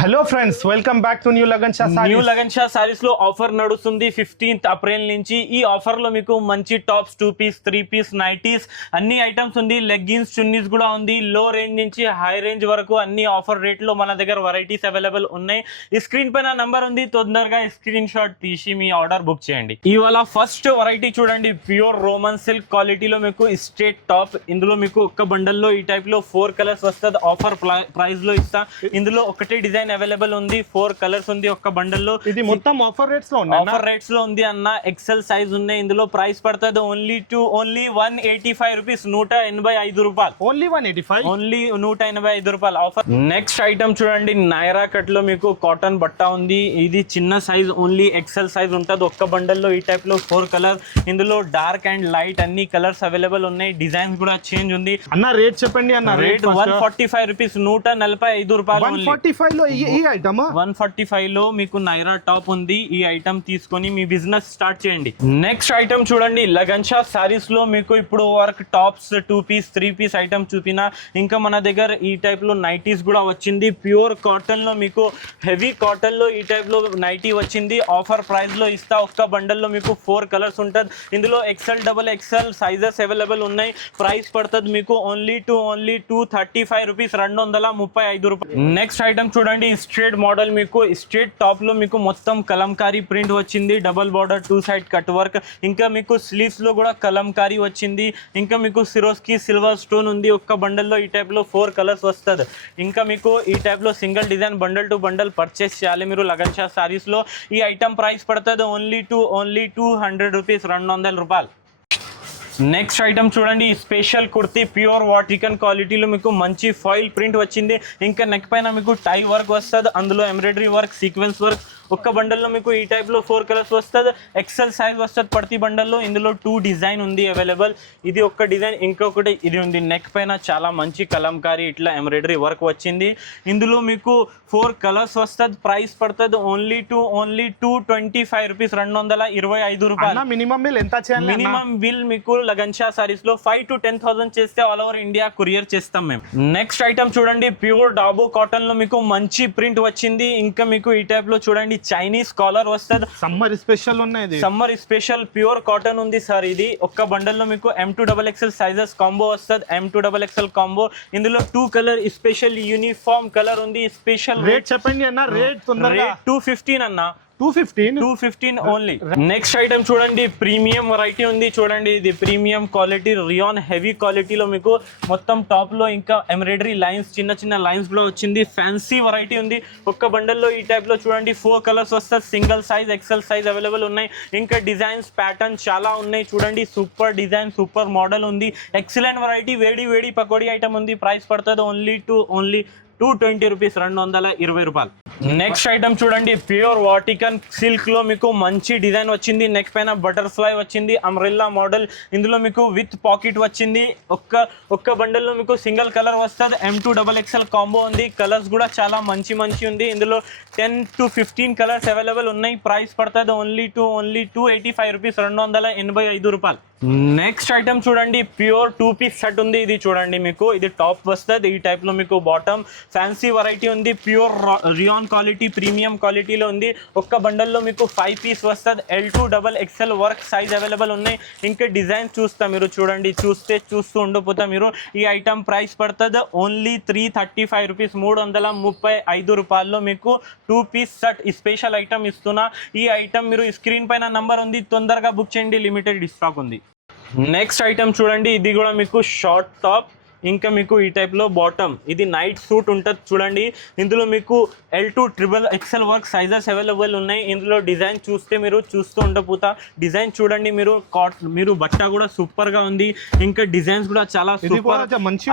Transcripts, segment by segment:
Hello friends, welcome back to new lagan Shah saris. New lagan Shah saris లో offer నడుస్తుంది 15th April నుంచి. ఈ ఆఫర్ లో మీకు మంచి టాప్స్, 2 పీస్, 3 పీస్, నైటీస్ అన్ని ఐటమ్స్ ఉంది. లెగ్గిన్స్, చున్నీస్ కూడా ఉంది. లో రేంజ్ నుంచి హై రేంజ్ వరకు అన్ని ఆఫర్ రేట్ లో మన దగ్గర వెరైటీస్ అవైలబుల్ ఉన్నాయి. ఈ స్క్రీన్ పైన నంబర్ ఉంది, తొందరగా స్క్రీన్ షాట్ తీసి మీ ఆర్డర్ బుక్ చేయండి. ఇవాళ ఫస్ట్ వెరైటీ చూడండి, ప్యూర్ రోమన్ సిల్క్ క్వాలిటీలో మీకు స్ట్రేట్ టాప్. ఇందులో మీకు ఒక్క బండల్లో ఈ టైప్ లో 4 కలర్స్ వస్తుంది. ఆఫర్ ప్రైస్ లో ఇస్తా. ఇందులో ఒకటే డిజైన్ అవైలబుల్ ఉంది, 4 కలర్స్ ఉంది ఒక్క బండల్లో. ఇది మొత్తం ఆఫర్ రేట్స్ లో ఉంది. ఆఫర్ రేట్స్ లో ఉంది అన్న. ఎక్సెల్ సైజ్ ఉన్నాయి. ఇందులో ప్రైస్ పడుతుంది ఓన్లీ 185 రూపీస్, 185 రూపాయలు. ఓన్లీ 185, ఓన్లీ 185 రూపాయలు ఆఫర్. నెక్స్ట్ ఐటమ్ చూడండి, నైరా కట్ లో మీకు కాటన్ బట్ట ఉంది. ఇది చిన్న సైజ్, ఓన్లీ ఎక్సెల్ సైజ్ ఉంటుంది. ఒక్క బండల్లో ఈ టైప్ లో 4 కలర్. ఇందులో డార్క్ అండ్ లైట్ అన్ని కలర్స్ అవైలబుల్ ఉన్నాయి. డిజైన్స్ కూడా చేంజ్ ఉంది అన్న. రేట్ చెప్పండి అన్న. రేట్ 145 రూపీస్, 145 రూపాయలు. 145 లో ఈ ఐటమ్ 145 లో మీకు నైరా టాప్ ఉంది. ఈ ఐటమ్ తీసుకొని మీ బిజినెస్ స్టార్ట్ చేయండి. నెక్స్ట్ ఐటమ్ చూడండి, లగన్ షా సారీస్ లో మీకు ఇప్పుడు వరకు టాప్స్, 2 పీస్, 3 పీస్ ఐటమ్ చూపిన. ఇంకా మన దగ్గర ఈ టైప్ లో నైటీస్ కూడా వచ్చింది. ప్యూర్ కాటన్ లో మీకు హెవీ కాటన్ లో ఈ టైప్ లో నైటీ వచ్చింది. ఆఫర్ ప్రైస్ లో ఇస్తా. ఒక్క బండల్ లో మీకు 4 కలర్స్ ఉంటుంది. ఇందులో XL, double XL sizes available ఉన్నాయి. ప్రైస్ పడుతుంది మీకు ఓన్లీ 235 రూపీస్, 235 రూపాయలు. నెక్స్ట్ ఐటమ్ చూడండి, స్ట్రేట్ మోడల్. మీకు స్ట్రేట్ టాప్ లో మీకు మొత్తం కలంకారీ ప్రింట్ వచ్చింది. Double border, 2 side cut work. ఇంకా మీకు స్లీవ్స్ లో కూడా కలంకారీ వచ్చింది. ఇంకా మీకు సిరోస్కి సిల్వర్ స్టోన్ ఉంది. ఒక్క బండల్లో ఈ టైప్ లో 4 కలర్స్ వస్తుంది. ఇంకా మీకు ఈ టైప్ లో single design bundle to bundle purchase చేయాలి మీరు లగన్ షా సారీస్ లో. ఈ ఐటమ్ ప్రైస్ పడుతుంది ఓన్లీ 200 రూపీస్, 200 రూపాయలు. నెక్స్ట్ ఐటమ్ చూడండి, స్పెషల్ కుర్తీ ప్యూర్ వాటికన్ క్వాలిటీలో మీకు మంచి ఫాయిల్ ప్రింట్ వచ్చింది. ఇంకా నెక్ పైన మీకు టై వర్క్ వస్తుంది. అందులో ఎంబ్రాయిడరీ వర్క్, సీక్వెన్స్ వర్క్. ఒక్క బండల్లో మీకు ఈ టైప్లో 4 కలర్స్ వస్తుంది. ఎక్సెల్ సైజ్ వస్తుంది ప్రతి బండల్లో. ఇందులో 2 డిజైన్ ఉంది అవైలబుల్. ఇది ఒక్క డిజైన్, ఇంకొకటి ఇది ఉంది. నెక్ పైన చాలా మంచి కలంకారీ ఇట్లా ఎంబ్రాయిడరీ వర్క్ వచ్చింది. ఇందులో మీకు 4 కలర్స్ వస్తుంది. ప్రైస్ పడుతుంది ఓన్లీ 225 రూపీస్, 225 రూపాయలు. మినిమం బిల్ ఎంత చేయాలి? మినిమం బిల్ మీకు లగన్ షా సారీస్ లో 5 to 10,000 చేస్తే ఆల్ ఓవర్ ఇండియా కొరియర్ చేస్తాం మేము. నెక్స్ట్ ఐటమ్ చూడండి, ప్యూర్ డాబో కాటన్ లో మీకు మంచి ప్రింట్ వచ్చింది. ఇంకా మీకు ఈ టైప్ లో చూడండి, చైనీస్ కాలర్ వస్తుంది. సమ్మర్ స్పెషల్ ఉన్నాయి. సమ్మర్ స్పెషల్ ప్యూర్ కాటన్ ఉంది సార్. ఇది ఒక్క బండల్లో మీకు M2XXL సైజెస్ కాంబో వస్తుంది. M2XXL combo. ఇందులో 2 కలర్ స్పెషల్ యూనిఫామ్ కలర్ ఉంది. స్పెషల్ రేట్ చెప్పండి అన్న. రేట్ 215 అన్న. 215 ఓన్లీ. నెక్స్ట్ ఐటమ్ చూడండి, ప్రీమియం వెరైటీ ఉంది. చూడండి, ఇది ప్రీమియం క్వాలిటీ రియాన్ హెవీ క్వాలిటీలో మీకు మొత్తం టాప్ లో ఇంకా ఎంబ్రాయిడరీ లైన్స్, చిన్న చిన్న లైన్స్ కూడా వచ్చింది. ఫ్యాన్సీ వెరైటీ ఉంది. ఒక్క బండల్లో ఈ టైప్ లో చూడండి 4 కలర్స్ వస్తుంది. Single size, XL size available ఉన్నాయి. ఇంకా డిజైన్స్, ప్యాటర్న్ చాలా ఉన్నాయి. చూడండి, సూపర్ డిజైన్, సూపర్ మోడల్ ఉంది. Excellent variety. వేడి వేడి పకోడీ ఐటమ్ ఉంది. ప్రైస్ పడుతుంది ఓన్లీ 220 రూపీస్, 220 రూపాయలు. నెక్స్ట్ ఐటమ్ చూడండి, ప్యూర్ వాటికన్ సిల్క్ లో మీకు మంచి డిజైన్ వచ్చింది. నెక్ పైన బటర్ఫ్లై వచ్చింది, అంబ్రెల్లా మోడల్. ఇందులో మీకు విత్ పాకెట్ వచ్చింది. ఒక్క బండల్లో మీకు సింగిల్ కలర్ వస్తుంది. M2XXL కాంబో ఉంది. కలర్స్ కూడా చాలా మంచి ఉంది. ఇందులో 10 to 15 కలర్స్ అవైలబుల్ ఉన్నాయి. ప్రైస్ పడుతుంది ఓన్లీ 285 రూపీస్, 285 రూపాయలు. నెక్స్ట్ ఐటమ్ చూడండి, ప్యూర్ 2 పీస్ సెట్ ఉంది. ఇది చూడండి, మీకు ఇది టాప్ వస్తుంది. ఈ టైప్ లో మీకు బాటమ్. ఫ్యాన్సీ వెరైటీ ఉంది. ప్యూర్ రియాన్ క్వాలిటీ, ప్రీమియం క్వాలిటీలో ఉంది. ఒక్క బండల్లో మీకు 5 పీస్ వస్తుంది. L2XXL వర్క్ సైజ్ అవైలబుల్ ఉన్నాయి. ఇంకా డిజైన్స్ చూస్తా మీరు. చూడండి, చూస్తూ ఉండిపోతా మీరు. ఈ ఐటమ్ ప్రైస్ పడుతుంది ఓన్లీ 335 రూపీస్, 335 రూపాయల్లో మీకు 2 పీస్ సెట్ స్పెషల్ ఐటమ్ ఇస్తున్నా. ఈ ఐటమ్ మీరు స్క్రీన్ పైన నంబర్ ఉంది, తొందరగా బుక్ చేయండి. లిమిటెడ్ స్టాక్ ఉంది. నెక్స్ట్ ఐటమ్ చూడండి, ఇది కూడా మీకు షార్ట్ టాప్. ఇంకా మీకు ఈ టైప్లో బాటమ్. ఇది నైట్ సూట్ ఉంటుంది. చూడండి, ఇందులో మీకు L2XXL వర్క్ సైజెస్ అవైలబుల్ ఉన్నాయి. ఇందులో డిజైన్ చూస్తే మీరు చూస్తూ ఉండపోతా. డిజైన్ చూడండి మీరు బట్ట కూడా సూపర్ గా ఉంది. ఇంకా డిజైన్స్ కూడా చాలా సూపర్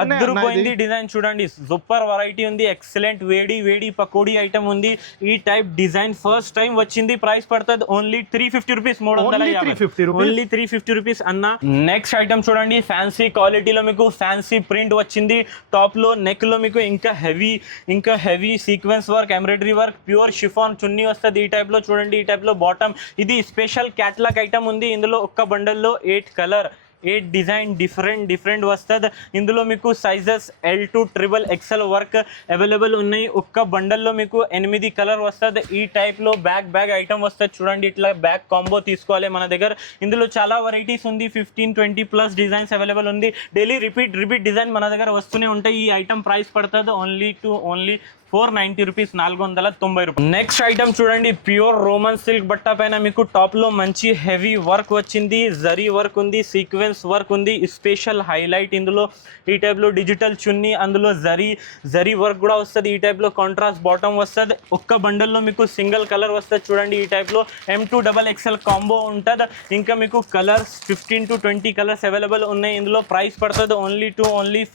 అద్దరిపోయింది. డిజైన్ చూడండి, సూపర్ వెరైటీ ఉంది. ఎక్సలెంట్ వేడి పకోడీ ఐటమ్ ఉంది. ఈ టైప్ డిజైన్ ఫస్ట్ టైం వచ్చింది. ప్రైస్ పడుతుంది ఓన్లీ 350 రూపీస్, 350, ఓన్లీ 350 రూపీస్ అన్న. నెక్స్ట్ ఐటమ్ చూడండి, ఫ్యాన్సీ క్వాలిటీలో మీకు ఫ్యాన్సీ ప్రింట్ వచ్చింది. టాప్ లో, నెక్ లో మీకు ఇంకా heavy sequence work, embroidery work, pure chiffon chunni వస్తుంది. ఈ టైప్ లో చూడండి, ఈ టైప్ లో బాటమ్. ఇది స్పెషల్ క్యాటలాగ్ ఐటమ్ ఉంది. ఇందులో ఒక్క బండల్లో 8 కలర్ 8 డిజైన్ డిఫరెంట్ వస్తుంది. ఇందులో మీకు sizes L2 XXL work available ఉన్నాయి. ఒక్క బండల్లో మీకు 8 కలర్ వస్తుంది. ఈ టైప్లో బ్యాగ్ ఐటమ్ వస్తుంది చూడండి. ఇట్లా బ్యాగ్ కాంబో తీసుకోవాలి మన దగ్గర. ఇందులో చాలా వెరైటీస్ ఉంది. 15-20+ డిజైన్స్ అవైలబుల్ ఉంది. డైలీ రిపీట్ డిజైన్ మన దగ్గర వస్తూనే ఉంటాయి. ఈ ఐటమ్ ప్రైస్ పడుతుంది ఓన్లీ 490 రూపీస్, 490 రూపాయలు. నెక్స్ట్ ఐటమ్ చూడండి, ప్యూర్ రోమన్ సిల్క్ బట్ట పైన మీకు టాప్ లో మంచి హెవీ వర్క్ వచ్చింది. జరీ వర్క్ ఉంది, సీక్వెన్స్ వర్క్ ఉంది. స్పెషల్ హైలైట్ ఇందులో ఈ టైప్ లో డిజిటల్ చున్నీ, అందులో జరీ వర్క్ కూడా వస్తుంది. ఈ టైప్ లో కాంట్రాస్ట్ బాటమ్ వస్తుంది. ఒక్క బండల్ లో మీకు సింగిల్ కలర్ వస్తుంది చూడండి. ఈ టైప్ లో M2 XXL కాంబో ఉంటుంది. ఇంకా మీకు కలర్స్ 15-20 కలర్స్ అవైలబుల్ ఉన్నాయి. ఇందులో ప్రైస్ పడుతుంది ఓన్లీ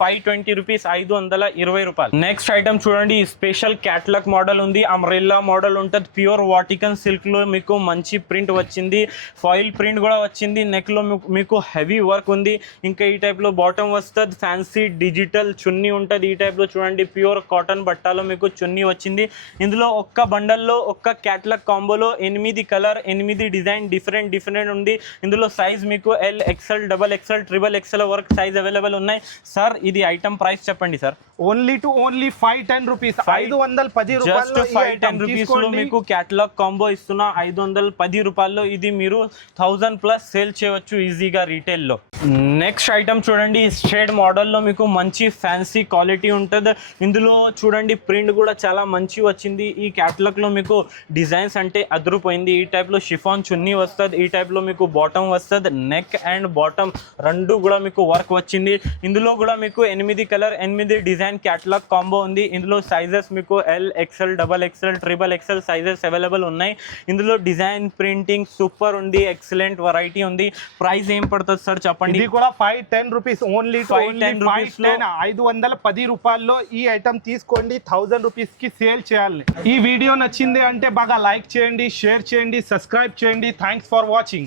520 రూపీస్, 520 రూపాయలు. నెక్స్ట్ ఐటమ్ చూడండి, స్పెషల్ క్యాట్లాగ్ మోడల్ ఉంది. అంబ్రెల్లా మోడల్ ఉంటుంది. ప్యూర్ వాటికన్ సిల్క్ లో మీకు మంచి ప్రింట్ వచ్చింది. ఫాయిల్ ప్రింట్ కూడా వచ్చింది. నెక్ లో మీకు హెవీ వర్క్ ఉంది. ఇంకా ఈ టైప్ లో బాటమ్ వస్తుంది. ఫ్యాన్సీ డిజిటల్ చున్నీ ఉంటుంది. ఈ టైప్ లో చూడండి, ప్యూర్ కాటన్ బట్టాలో మీకు చున్నీ వచ్చింది. ఇందులో ఒక్క బండల్లో ఒక్క క్యాట్లాగ్ కాంబోలో 8 కలర్ 8 డిజైన్ డిఫరెంట్ ఉంది. ఇందులో సైజ్ మీకు L, XL, XXL, XXL work size available ఉన్నాయి. సార్ ఇది ఐటమ్ ప్రైస్ చెప్పండి సార్. ఓన్లీ 510 రూపీస్, 510 జస్ట్ రూపాయలు. 510 రూపీస్ లో మీకు క్యాటలాగ్ కాంబో ఇస్తున్నా. 510 రూపాయల్లో ఇది మీరు 1000+ సేల్ చేయవచ్చు ఈజీగా రీటైల్ లో. నెక్స్ట్ ఐటమ్ చూడండి, షేడ్ మోడల్లో మీకు మంచి ఫ్యాన్సీ క్వాలిటీ ఉంటుంది. ఇందులో చూడండి ప్రింట్ కూడా చాలా మంచి వచ్చింది. ఈ క్యాటలాగ్ లో మీకు డిజైన్స్ అంటే అదిరిపోయింది. ఈ టైప్ లో షిఫాన్ చున్నీ వస్తుంది. ఈ టైప్ లో మీకు బాటమ్ వస్తుంది. నెక్ అండ్ బాటమ్ రెండు కూడా మీకు వర్క్ వచ్చింది. ఇందులో కూడా మీకు 8 కలర్ 8 డిజైన్ క్యాటలాగ్ కాంబో ఉంది. ఇందులో సైజెస్ మీకు L, XL, XXL, XXL sizes available ఉన్నాయి. ఇందులో డిజైన్ ప్రింటింగ్ సూపర్ ఉంది. ఎక్సలెంట్ వెరైటీ ఉంది. ప్రైస్ ఏం పడుతుంది సార్ చెప్పండి. ఇది కూడా 510 రూపీస్, ఓన్లీ 510 రూపాయల్లో ఈ ఐటమ్ తీసుకోండి. 1000 రూపీస్ కి సేల్ చేయాలి. ఈ వీడియో నచ్చింది అంటే బాగా లైక్ చేయండి, షేర్ చేయండి, సబ్స్క్రైబ్ చేయండి. Thanks for watching.